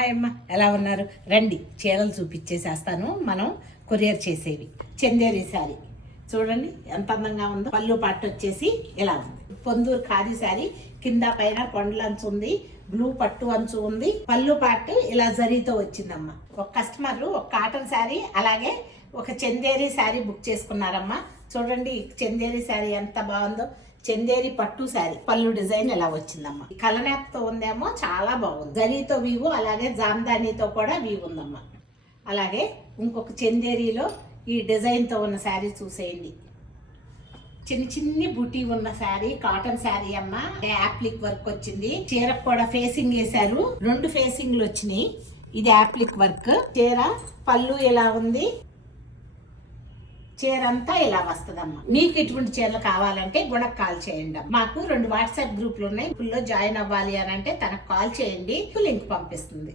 Hi అమ్మ, ఎలా ఉన్నారు? రండి చీరలు చూపించేసేస్తాను. మనం కొరియర్ చేసేవి చందేరి శారీ చూడండి ఎంత అందంగా ఉందో. పళ్ళు పట్టు వచ్చేసి ఇలా ఉంది. పొందూరు ఖాదీ శారీ, కింద పైన కొండల అంచు ఉంది, బ్లూ పట్టు అంచు ఉంది. పళ్ళు పట్టు ఇలా జరీతో వచ్చిందమ్మా. ఒక కస్టమర్ ఒక కాటన్ శారీ అలాగే ఒక చందేరి శారీ బుక్ చేసుకున్నారమ్మా. చూడండి చందేరి శారీ ఎంత బాగుందో. చందేరి పట్టు శారీ, పళ్ళు డిజైన్ ఎలా వచ్చిందమ్మా. కలనాప్తో ఉందేమో, చాలా బాగుంది. జరీతో వీవు, అలాగే జామ్దానీతో కూడా వీవు ఉందమ్మా. అలాగే ఇంకొక చందేరిలో ఈ డిజైన్తో ఉన్న శారీ చూసేయండి. చిన్న చిన్ని బుటీ ఉన్న శారీ, కాటన్ శారీ అమ్మా. యాప్లిక్ వర్క్ వచ్చింది. చీరకు కూడా ఫేసింగ్ వేశారు, 2 ఫేసింగ్లు వచ్చినాయి. ఇది యాప్లిక్ వర్క్. చీర పళ్ళు ఎలా ఉంది, చీర అంతా ఇలా వస్తుందమ్మా. మీకు ఎటువంటి చీరలు కావాలంటే గుణకు కాల్ చేయండి. మాకు 2 వాట్సాప్ గ్రూపులు ఉన్నాయి. జాయిన్ అవ్వాలి అని అంటే తనకు కాల్ చేయండి, లింక్ పంపిస్తుంది.